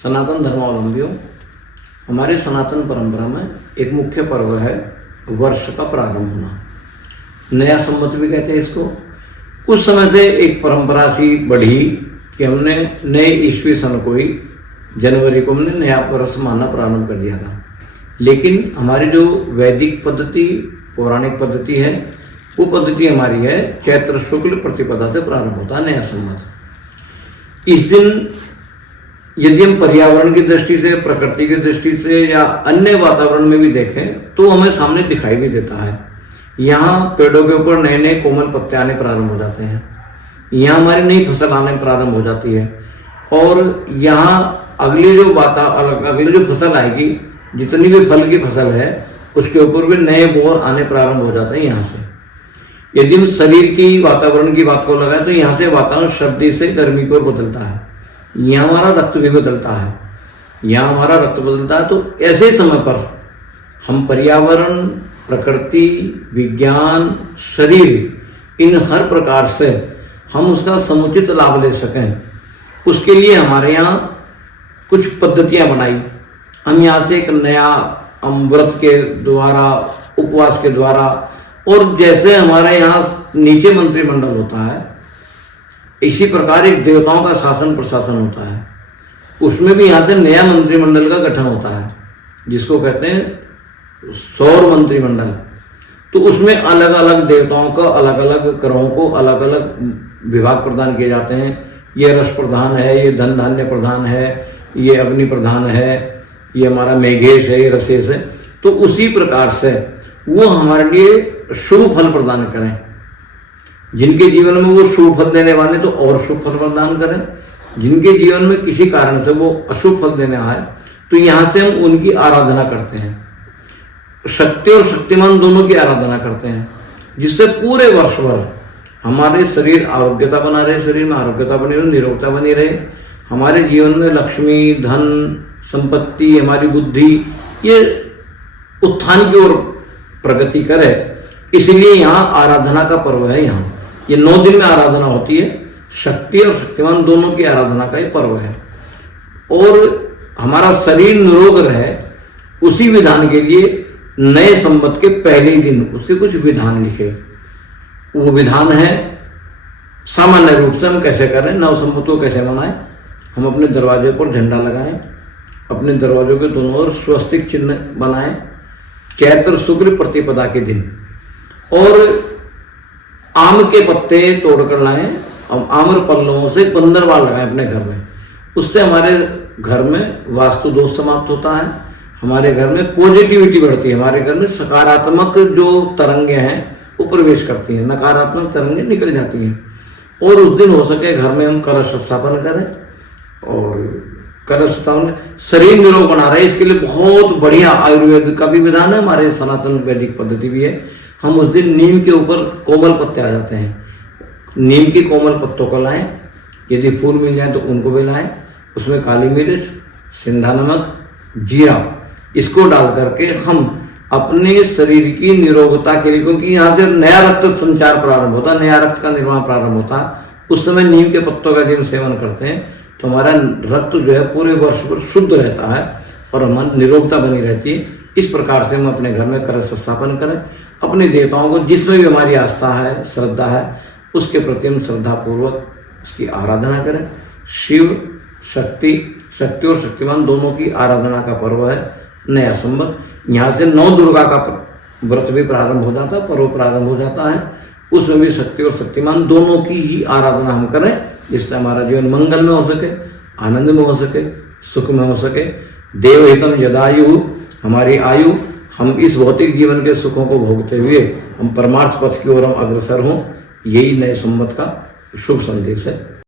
सनातन धर्मावलंबियों, हमारे सनातन परंपरा में एक मुख्य पर्व है वर्ष का प्रारंभ होना। नया संवत भी कहते हैं इसको। कुछ समय से एक परंपरा सी बढ़ी कि हमने नए ईस्वी सन को ही जनवरी को हमने नया वर्ष मानना प्रारंभ कर दिया था। लेकिन हमारी जो वैदिक पद्धति, पौराणिक पद्धति है, वो पद्धति हमारी है चैत्र शुक्ल प्रतिपदा से प्रारंभ होता है नया संवत। इस दिन यदि हम पर्यावरण की दृष्टि से, प्रकृति की दृष्टि से या अन्य वातावरण में भी देखें तो हमें सामने दिखाई भी देता है। यहाँ पेड़ों के ऊपर नए नए कोमल पत्ते आने प्रारंभ हो जाते हैं, यहाँ हमारी नई फसल आने प्रारंभ हो जाती है, और यहाँ अगली जो फसल आएगी, जितनी भी फल की फसल है उसके ऊपर भी नए बोर आने प्रारंभ हो जाते हैं। यहाँ से यदि हम शरीर की वातावरण की बात को लगाएं तो यहाँ से वातावरण सर्दी से गर्मी की ओर बदलता है, यहाँ हमारा रक्त भी बदलता है, यहाँ हमारा रक्त बदलता है। तो ऐसे समय पर हम पर्यावरण, प्रकृति, विज्ञान, शरीर, इन हर प्रकार से हम उसका समुचित लाभ ले सकें, उसके लिए हमारे यहाँ कुछ पद्धतियाँ बनाई। हम यहाँ से एक नया व्रत के द्वारा, उपवास के द्वारा, और जैसे हमारे यहाँ नीचे मंत्रिमंडल होता है, इसी प्रकार एक देवताओं का शासन प्रशासन होता है, उसमें भी यहाँ से नया मंत्रिमंडल का गठन होता है, जिसको कहते हैं सौर मंत्रिमंडल। तो उसमें अलग अलग देवताओं का, अलग अलग ग्रहों को अलग अलग विभाग प्रदान किए जाते हैं। ये रस प्रधान है, ये धन धान्य प्रधान है, ये अग्नि प्रधान है, ये हमारा मेघेश है, ये रसेश है। तो उसी प्रकार से वो हमारे लिए शुभ फल प्रदान करें। जिनके जीवन में वो शुभ फल देने वाले तो और शुभ फल प्रदान करें, जिनके जीवन में किसी कारण से वो अशुभ फल देने आए तो यहाँ से हम उनकी आराधना करते हैं। शक्ति और शक्तिमान दोनों की आराधना करते हैं, जिससे पूरे वर्ष भर हमारे शरीर आरोग्यता बना रहे, शरीर में आरोग्यता बनी रहे, निरोगता बनी रहे, हमारे जीवन में लक्ष्मी, धन, संपत्ति, हमारी बुद्धि ये उत्थान की ओर प्रगति करे। इसलिए यहाँ आराधना का पर्व है। यहाँ ये 9 दिन में आराधना होती है। शक्ति और शक्तिमान दोनों की आराधना का ये पर्व है। और हमारा शरीर निरोग रहे, उसी विधान के लिए नए संवत के पहले ही दिन उसके कुछ विधान लिखे। वो विधान है सामान्य रूप से हम कैसे करें, नव संवत को कैसे मनाएं। हम अपने दरवाजे पर झंडा लगाएं, अपने दरवाजों के दोनों ओर स्वस्तिक चिन्ह बनाएं चैत्र शुक्ल प्रतिपदा के दिन, और आम के पत्ते तोड़कर लाएं, आम्र पल्लवों से 15 बार लगाएं अपने घर में। उससे हमारे घर में वास्तु दोष समाप्त होता है, हमारे घर में पॉजिटिविटी बढ़ती है, हमारे घर में सकारात्मक जो तरंगे हैं वो प्रवेश करती हैं, नकारात्मक तरंगे निकल जाती हैं। और उस दिन हो सके घर में हम कलश स्थापन करें, और कलश स्थापन शरीर निरोग बना रहे, इसके लिए बहुत बढ़िया आयुर्वेद का भी विधान है, हमारे सनातन वैदिक पद्धति भी है। हम उस दिन नीम के ऊपर कोमल पत्ते आ जाते हैं, नीम के कोमल पत्तों को लाएं, यदि फूल मिल जाए तो उनको भी लाएं, उसमें काली मिर्च, सिंधा नमक, जीरा, इसको डाल करके हम अपने शरीर की निरोगता के लिए, क्योंकि यहाँ से नया रक्त संचार प्रारंभ होता है, नया रक्त का निर्माण प्रारंभ होता है, उस समय नीम के पत्तों का यदि सेवन करते हैं तो हमारा रक्त जो है पूरे वर्ष भर शुद्ध रहता है और हमारी निरोगता बनी रहती है। इस प्रकार से हम अपने घर में कलश स्थापन करें, अपने देवताओं को जिसमें भी हमारी आस्था है, श्रद्धा है, उसके प्रति हम श्रद्धापूर्वक उसकी आराधना करें। शिव, शक्ति और शक्तिमान दोनों की आराधना का पर्व है नया संवत। यहाँ से 9 दुर्गा का व्रत भी प्रारंभ हो जाता है, पर्व प्रारंभ हो जाता है। उसमें भी शक्ति और शक्तिमान दोनों की ही आराधना हम करें, जिससे हमारा जीवन मंगल में हो सके, आनंद में हो सके, सुख में हो सके। देवहितम यदायु, हमारी आयु, हम इस भौतिक जीवन के सुखों को भोगते हुए हम परमार्थ पथ की ओर हम अग्रसर हों, यही नए संवत का शुभ संदेश है।